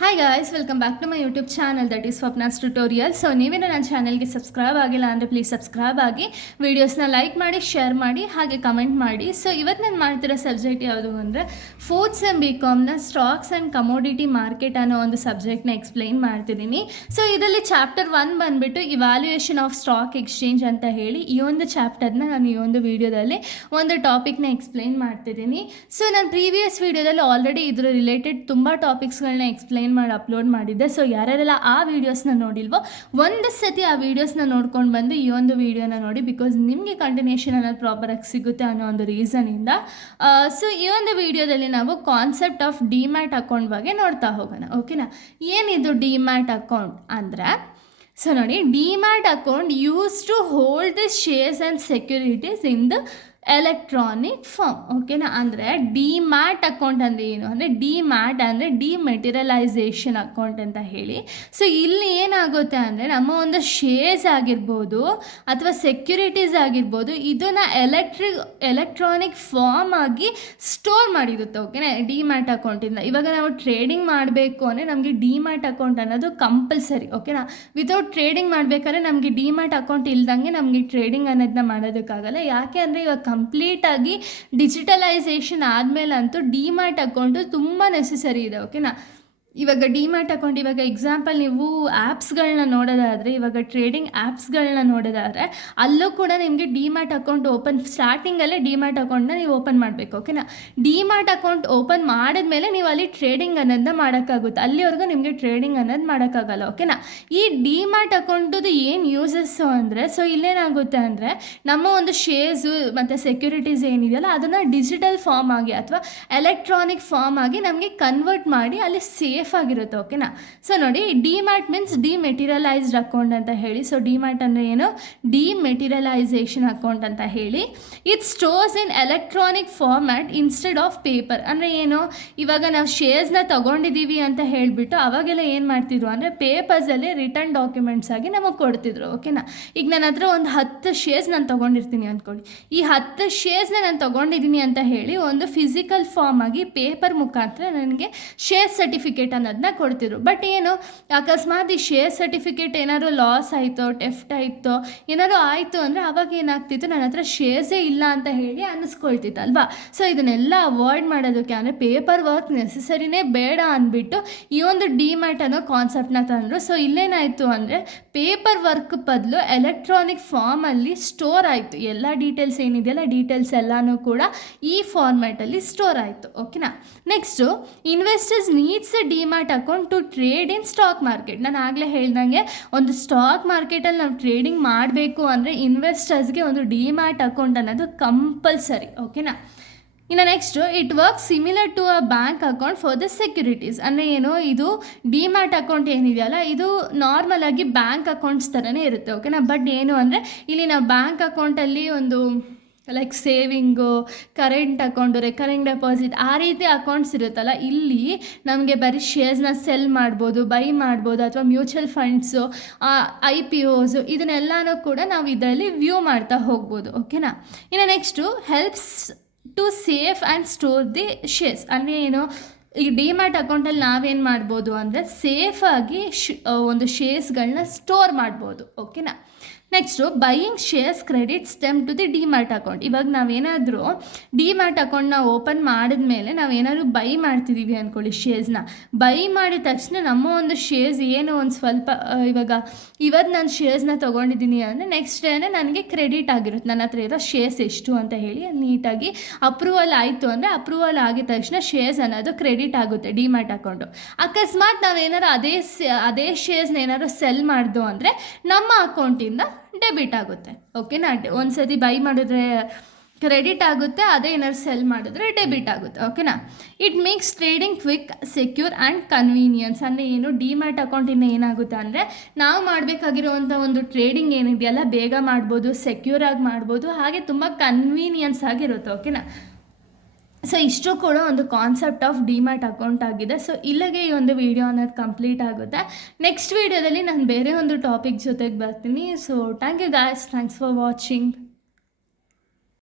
Hi guys, welcome back to my YouTube channel that is Swapna's tutorial. So ನೀವೇನು ನನ್ನ ಚಾನಲ್ಗೆ subscribe ಆಗಿಲ್ಲ ಅಂದರೆ ಪ್ಲೀಸ್ ಸಬ್ಸ್ಕ್ರೈಬ್ ಆಗಿ, ವೀಡಿಯೋಸ್ನ ಲೈಕ್ ಮಾಡಿ, ಶೇರ್ ಮಾಡಿ, ಹಾಗೆ ಕಮೆಂಟ್ ಮಾಡಿ. ಸೊ ಇವತ್ತು ನಾನು ಮಾಡ್ತಿರೋ ಸಬ್ಜೆಕ್ಟ್ ಯಾವುದು ಅಂದರೆ ಫೋರ್ತ್ ಸೆಮ್ BComನ ಸ್ಟಾಕ್ಸ್ ಆ್ಯಂಡ್ ಕಮೋಡಿಟಿ ಮಾರ್ಕೆಟ್ ಅನ್ನೋ ಒಂದು ಸಬ್ಜೆಕ್ಟ್ನ ಎಕ್ಸ್ಪ್ಲೈನ್ ಮಾಡ್ತಿದ್ದೀನಿ. ಸೊ ಇದರಲ್ಲಿ ಚಾಪ್ಟರ್ 1 ಬಂದುಬಿಟ್ಟು ಇವ್ಯಾಲ್ಯೂಯೇಷನ್ ಆಫ್ ಸ್ಟಾಕ್ ಎಕ್ಸ್ಚೇಂಜ್ ಅಂತ ಹೇಳಿ ಈ ಒಂದು ಚಾಪ್ಟರ್ನ ನಾನು ಈ ಒಂದು ವೀಡಿಯೋದಲ್ಲಿ ಒಂದು ಟಾಪಿಕ್ನ ಎಕ್ಸ್ಪ್ಲೈನ್ ಮಾಡ್ತಿದ್ದೀನಿ. ಸೊ ನಾನು ಪ್ರೀವಿಯಸ್ ವೀಡಿಯೋದಲ್ಲಿ ಆಲ್ರೆಡಿ ಇದ್ರ ರಿಲೇಟೆಡ್ ತುಂಬ ಟಾಪಿಕ್ಸ್ಗಳನ್ನ ಎಕ್ಸ್ಪ್ಲೈನ್ ಮಾಡಿ ಅಪ್ಲೋಡ್ ಮಾಡಿದ್ದೆ. ಸೊ ಯಾರ್ಯಾರೆಲ್ಲ ಆ ವೀಡಿಯೋಸ್ನ ನೋಡಿಲ್ವೋ ಒಂದು ಸತಿ ಆ ವೀಡಿಯೋಸ್ನ ನೋಡ್ಕೊಂಡು ಬಂದು ಈ ಒಂದು ವೀಡಿಯೋನ ನೋಡಿ, ಬಿಕಾಸ್ ನಿಮಗೆ ಕಂಟಿನ್ಯೂಷನ್ ಅನ್ನೋದು ಪ್ರಾಪರಾಗಿ ಸಿಗುತ್ತೆ ಅನ್ನೋ ಒಂದು ರೀಸನಿಂದ. ಸೊ ಈ ಒಂದು ವೀಡಿಯೋದಲ್ಲಿ ನಾವು ಕಾನ್ಸೆಪ್ಟ್ ಆಫ್ ಡಿಮ್ಯಾಟ್ ಅಕೌಂಟ್ ಬಗ್ಗೆ ನೋಡ್ತಾ ಹೋಗೋಣ. ಓಕೆನಾ? ಏನಿದು ಡಿಮ್ಯಾಟ್ ಅಕೌಂಟ್ ಅಂದರೆ, ಸೊ ನೋಡಿ, demat account use to hold the shares and securities in the electronic form. ಓಕೆನಾ? ಅಂದರೆ ಡಿಮ್ಯಾಟ್ ಅಕೌಂಟ್ ಅಂದರೆ ಏನು ಅಂದರೆ, ಡಿಮ್ಯಾಟ್ ಅಂದರೆ ಡಿಮೆಟೀರಿಯಲೈಸೇಷನ್ ಅಕೌಂಟ್ ಅಂತ ಹೇಳಿ. ಸೊ ಇಲ್ಲಿ ಏನಾಗುತ್ತೆ ಅಂದರೆ, ನಮ್ಮ ಒಂದು ಶೇರ್ಸ್ ಆಗಿರ್ಬೋದು ಅಥವಾ ಸೆಕ್ಯೂರಿಟೀಸ್ ಆಗಿರ್ಬೋದು, ಇದನ್ನು ಎಲೆಕ್ಟ್ರಾನಿಕ್ ಫಾರ್ಮ್ ಆಗಿ ಸ್ಟೋರ್ ಮಾಡಿರುತ್ತೆ. ಓಕೆನಾ? ಡಿಮ್ಯಾಟ್ ಅಕೌಂಟಿಂದ ಇವಾಗ ನಾವು ಟ್ರೇಡಿಂಗ್ ಮಾಡಬೇಕು ಅಂದರೆ ನಮಗೆ ಡಿಮ್ಯಾಟ್ ಅಕೌಂಟ್ ಅನ್ನೋದು ಕಂಪಲ್ಸರಿ. ಓಕೆನಾ? ವಿತೌಟ್ ಟ್ರೇಡಿಂಗ್ ಮಾಡಬೇಕಾದ್ರೆ ನಮಗೆ ಡಿಮ್ಯಾಟ್ ಅಕೌಂಟ್ ಇಲ್ದಂಗೆ ನಮಗೆ ಟ್ರೇಡಿಂಗ್ ಅನ್ನೋದನ್ನ ಮಾಡೋದಕ್ಕಾಗಲ್ಲ. ಯಾಕೆ ಅಂದರೆ ಇವಾಗ ಕಂಪ್ಲೀಟಾಗಿ ಡಿಜಿಟಲೈಸೇಷನ್ ಆದಮೇಲಂತೂ ಡಿಮ್ಯಾಟ್ ಅಕೌಂಟು ತುಂಬ ನೆಸೆಸರಿ ಇದೆ. ಓಕೆನಾ? ಇವಾಗ ಡಿಮ್ಯಾಟ್ ಅಕೌಂಟ್, ಇವಾಗ ಎಕ್ಸಾಂಪಲ್ ನೀವು ಆ್ಯಪ್ಸ್ಗಳನ್ನ ನೋಡೋದಾದರೆ, ಇವಾಗ ಟ್ರೇಡಿಂಗ್ ಆ್ಯಪ್ಸ್ಗಳನ್ನ ನೋಡೋದಾದರೆ ಅಲ್ಲೂ ಕೂಡ ನಿಮಗೆ ಡಿಮ್ಯಾಟ್ ಅಕೌಂಟ್ ಸ್ಟಾರ್ಟಿಂಗಲ್ಲೇ ಡಿಮ್ಯಾಟ್ ಅಕೌಂಟ್ನ ನೀವು ಓಪನ್ ಮಾಡಬೇಕು. ಓಕೆನಾ? ಡಿಮ್ಯಾಟ್ ಅಕೌಂಟ್ ಓಪನ್ ಮಾಡಿದ್ಮೇಲೆ ನೀವು ಅಲ್ಲಿ ಟ್ರೇಡಿಂಗ್ ಅನ್ನೋದನ್ನ ಮಾಡೋಕ್ಕಾಗುತ್ತೆ. ಅಲ್ಲಿವರೆಗೂ ನಿಮಗೆ ಟ್ರೇಡಿಂಗ್ ಅನ್ನೋದು ಮಾಡೋಕ್ಕಾಗಲ್ಲ. ಓಕೆನಾ? ಈ ಡಿಮ್ಯಾಟ್ ಅಕೌಂಟದು ಏನು ಯೂಸಸ್ಸು ಅಂದರೆ, ಸೊ ಇಲ್ಲೇನಾಗುತ್ತೆ ಅಂದರೆ, ನಮ್ಮ ಒಂದು ಶೇರ್ಸು ಮತ್ತು ಸೆಕ್ಯೂರಿಟೀಸ್ ಏನಿದೆಯಲ್ಲ ಅದನ್ನು ಡಿಜಿಟಲ್ ಫಾರ್ಮ್ ಆಗಿ ಅಥವಾ ಎಲೆಕ್ಟ್ರಾನಿಕ್ ಫಾರ್ಮ್ ಆಗಿ ನಮಗೆ ಕನ್ವರ್ಟ್ ಮಾಡಿ ಅಲ್ಲಿ ಸೇಫ್ ಆಗಿರುತ್ತೆ. ಓಕೆನಾ? ಸೊ ನೋಡಿ, ಡಿಮ್ಯಾಟ್ ಮೀನ್ಸ್ ಡಿಮೆಟೀರಿಯಲೈಸ್ಡ್ ಅಕೌಂಟ್ ಅಂತ ಹೇಳಿ. ಸೊ ಡಿಮ್ಯಾಟ್ ಅಂದರೆ ಏನು? ಡಿಮೆಟೀರಿಯಲೈಸೇಷನ್ ಅಕೌಂಟ್ ಅಂತ ಹೇಳಿ. It stores in electronic format instead of paper. ಅಂದರೆ ಏನು, ಇವಾಗ ನಾವು ಶೇರ್ಸ್ನ ತೊಗೊಂಡಿದ್ದೀವಿ ಅಂತ ಹೇಳಿಬಿಟ್ಟು ಅವಾಗೆಲ್ಲ ಏನು ಮಾಡ್ತಿದ್ರು ಅಂದರೆ ಪೇಪರ್ಸಲ್ಲಿ ರಿಟರ್ನ್ ಡಾಕ್ಯುಮೆಂಟ್ಸ್ ಆಗಿ ನಮಗೆ ಕೊಡ್ತಿದ್ರು. ಓಕೆನಾ? ಈಗ ನನ್ನ ಹತ್ರ ಒಂದು 10 ಶೇರ್ಸ್ ನಾನು ತೊಗೊಂಡಿರ್ತೀನಿ ಅಂದ್ಕೊಳ್ಳಿ. ಈ 10 ಶೇರ್ಸ್ನ ನಾನು ತೊಗೊಂಡಿದ್ದೀನಿ ಅಂತ ಹೇಳಿ ಒಂದು ಫಿಸಿಕಲ್ ಫಾರ್ಮ್ ಆಗಿ ಪೇಪರ್ ಮುಖಾಂತರ ನನಗೆ ಶೇರ್ ಸರ್ಟಿಫಿಕೇಟ್ ಅನ್ನೋದನ್ನ ಕೊಡ್ತಿದ್ರು. ಬಟ್ ಏನು, ಅಕಸ್ಮಾತ್ ಈ ಶೇರ್ ಸರ್ಟಿಫಿಕೇಟ್ ಏನಾದ್ರು ಲಾಸ್ ಆಯಿತೋ, ಟೆಫ್ಟ್ ಆಯಿತೋ, ಏನಾದ್ರು ಆಯಿತು ಅಂದರೆ ಅವಾಗ ಏನಾಗ್ತಿತ್ತು, ನನ್ನ ಹತ್ರ ಶೇರ್ಸೇ ಇಲ್ಲ ಅಂತ ಹೇಳಿ ಅನ್ನಿಸ್ಕೊಳ್ತಿತ್ತು ಅಲ್ವಾ? ಸೊ ಇದನ್ನೆಲ್ಲ ಅವಾಯ್ಡ್ ಮಾಡೋದಕ್ಕೆ ಅಂದರೆ ಪೇಪರ್ ವರ್ಕ್ ನೆಸೆಸರಿನೇ ಬೇಡ ಅಂದ್ಬಿಟ್ಟು ಈ ಒಂದು ಡಿಮ್ಯಾಟ್ ಅನ್ನೋ ಕಾನ್ಸೆಪ್ಟ್ನ ತಂದರು. ಸೊ ಇಲ್ಲೇನಾಯಿತು ಅಂದರೆ ಪೇಪರ್ ವರ್ಕ್ ಬದಲು ಎಲೆಕ್ಟ್ರಾನಿಕ್ ಫಾರ್ಮಲ್ಲಿ ಸ್ಟೋರ್ ಆಯಿತು. ಎಲ್ಲ ಡೀಟೇಲ್ಸ್ ಏನಿದೆಯಲ್ಲ ಡೀಟೇಲ್ಸ್ ಎಲ್ಲನೂ ಕೂಡ ಈ ಫಾರ್ಮ್ಯಾಟಲ್ಲಿ ಸ್ಟೋರ್ ಆಯಿತು. ಓಕೆನಾ? Next, investors needs a demat account to trade in stock market. ನಾನು ಆಗಲೇ ಹೇಳ್ದಂಗೆ ಒಂದು ಸ್ಟಾಕ್ ಮಾರ್ಕೆಟಲ್ಲಿ ನಾವು ಟ್ರೇಡಿಂಗ್ ಮಾಡಬೇಕು ಅಂದರೆ ಇನ್ವೆಸ್ಟರ್ಸ್ಗೆ ಒಂದು ಡಿಮ್ಯಾಟ್ ಅಕೌಂಟ್ ಅನ್ನೋದು ಕಂಪಲ್ಸರಿ. ಓಕೆನಾ? ಇನ್ನು next, it work similar to a bank account for the securities. ಅಂದರೆ ಏನು, ಇದು ಡಿಮ್ಯಾಟ್ ಅಕೌಂಟ್ ಏನಿದೆಯಲ್ಲ ಇದು ನಾರ್ಮಲ್ ಆಗಿ ಬ್ಯಾಂಕ್ ಅಕೌಂಟ್ಸ್ ಥರನೇ ಇರುತ್ತೆ. ಓಕೆನಾ? ಬಟ್ ಏನು ಅಂದರೆ ಇಲ್ಲಿ ನಾವು ಬ್ಯಾಂಕ್ ಅಕೌಂಟಲ್ಲಿ ಒಂದು like saving, current account, recurring deposit ಆ ರೀತಿ ಅಕೌಂಟ್ಸ್ ಇರುತ್ತಲ್ಲ, ಇಲ್ಲಿ ನಮಗೆ ಬರೀ ಶೇರ್ಸ್ನ ಸೆಲ್ ಮಾಡ್ಬೋದು, ಬೈ ಮಾಡ್ಬೋದು, ಅಥವಾ ಮ್ಯೂಚುವಲ್ ಫಂಡ್ಸು, IPOಸು ಇದನ್ನೆಲ್ಲನೂ ಕೂಡ ನಾವು ಇದರಲ್ಲಿ ವ್ಯೂ ಮಾಡ್ತಾ ಹೋಗ್ಬೋದು. ಓಕೆನಾ? ಇನ್ನು next, helps to safe and store the shares. ಅಂದರೆ ಏನು, ಈಗ ಡಿಮ್ಯಾಟ್ ಅಕೌಂಟಲ್ಲಿ ನಾವೇನು ಮಾಡ್ಬೋದು ಅಂದರೆ ಸೇಫಾಗಿ ಒಂದು ಶೇರ್ಸ್ಗಳನ್ನ ಸ್ಟೋರ್ ಮಾಡ್ಬೋದು. ಓಕೆನಾ? Next, buying shares credit stem to the demat account. ಇವಾಗ ನಾವೇನಾದರೂ ಡಿಮ್ಯಾಟ್ ಅಕೌಂಟ್ನ ಓಪನ್ ಮಾಡಿದ್ಮೇಲೆ ನಾವೇನಾದರೂ ಬೈ ಮಾಡ್ತಿದ್ದೀವಿ ಅಂದ್ಕೊಳ್ಳಿ, ಶೇರ್ಸ್ನ ಬೈ ಮಾಡಿದ ತಕ್ಷಣ ನಮ್ಮ ಒಂದು ಶೇರ್ಸ್ ಏನು ಒಂದು ಸ್ವಲ್ಪ ಇವತ್ತು ನಾನು ಶೇರ್ಸ್ನ ತೊಗೊಂಡಿದ್ದೀನಿ ಅಂದರೆ ನೆಕ್ಸ್ಟ್ ಡೇನೇ ನನಗೆ ಕ್ರೆಡಿಟ್ ಆಗಿರುತ್ತೆ. ನನ್ನ ಹತ್ರ ಇರೋ ಶೇರ್ಸ್ ಎಷ್ಟು ಅಂತ ಹೇಳಿ ನೀಟಾಗಿ ಅಪ್ರೂವಲ್ ಆಯಿತು ಅಂದರೆ ಅಪ್ರೂವಲ್ ಆಗಿದ ತಕ್ಷಣ ಶೇರ್ಸ್ ಅನ್ನೋದು ಕ್ರೆಡಿಟ್ ಆಗುತ್ತೆ ಡಿಮ್ಯಾಟ್ ಅಕೌಂಟು. ಅಕಸ್ಮಾತ್ ನಾವೇನಾದ್ರು ಅದೇ ಶೇರ್ಸ್ನ ಏನಾದ್ರು ಸೆಲ್ ಮಾಡ್ದು ಅಂದರೆ ನಮ್ಮ ಅಕೌಂಟಿಂದ ಡೆಬಿಟ್ ಆಗುತ್ತೆ. ಓಕೆನಾ? ಒಂದು ಸತಿ ಬೈ ಮಾಡಿದ್ರೆ ಕ್ರೆಡಿಟ್ ಆಗುತ್ತೆ, ಅದೇ ಏನಾದ್ರು ಸೆಲ್ ಮಾಡಿದ್ರೆ ಡೆಬಿಟ್ ಆಗುತ್ತೆ. ಓಕೆನಾ? It makes trading quick, secure and convenience. ಅಂದರೆ ಏನು, ಡಿಮ್ಯಾಟ್ ಅಕೌಂಟಿಂದ ಏನಾಗುತ್ತೆ ಅಂದರೆ ನಾವು ಮಾಡಬೇಕಾಗಿರುವಂಥ ಒಂದು ಟ್ರೇಡಿಂಗ್ ಏನಿದೆಯಲ್ಲ ಬೇಗ ಮಾಡ್ಬೋದು, ಸೆಕ್ಯೂರಾಗಿ ಮಾಡ್ಬೋದು, ಹಾಗೆ ತುಂಬ ಕನ್ವೀನಿಯನ್ಸ್ ಆಗಿರುತ್ತೆ. ಓಕೆನಾ? ಸೊ ಇಷ್ಟು ಕೂಡ ಒಂದು ಕಾನ್ಸೆಪ್ಟ್ ಆಫ್ ಡಿಮ್ಯಾಟ್ ಅಕೌಂಟ್ ಆಗಿದೆ. ಸೊ ಇಲ್ಲಿಗೆ ಈ ಒಂದು ವಿಡಿಯೋ ಅನ್ನೋದು ಕಂಪ್ಲೀಟ್ ಆಗುತ್ತೆ. ನೆಕ್ಸ್ಟ್ ವಿಡಿಯೋದಲ್ಲಿ ನಾನು ಬೇರೆ ಒಂದು ಟಾಪಿಕ್ ಜೊತೆಗೆ ಬರ್ತೀನಿ. So thank you guys, thanks for watching.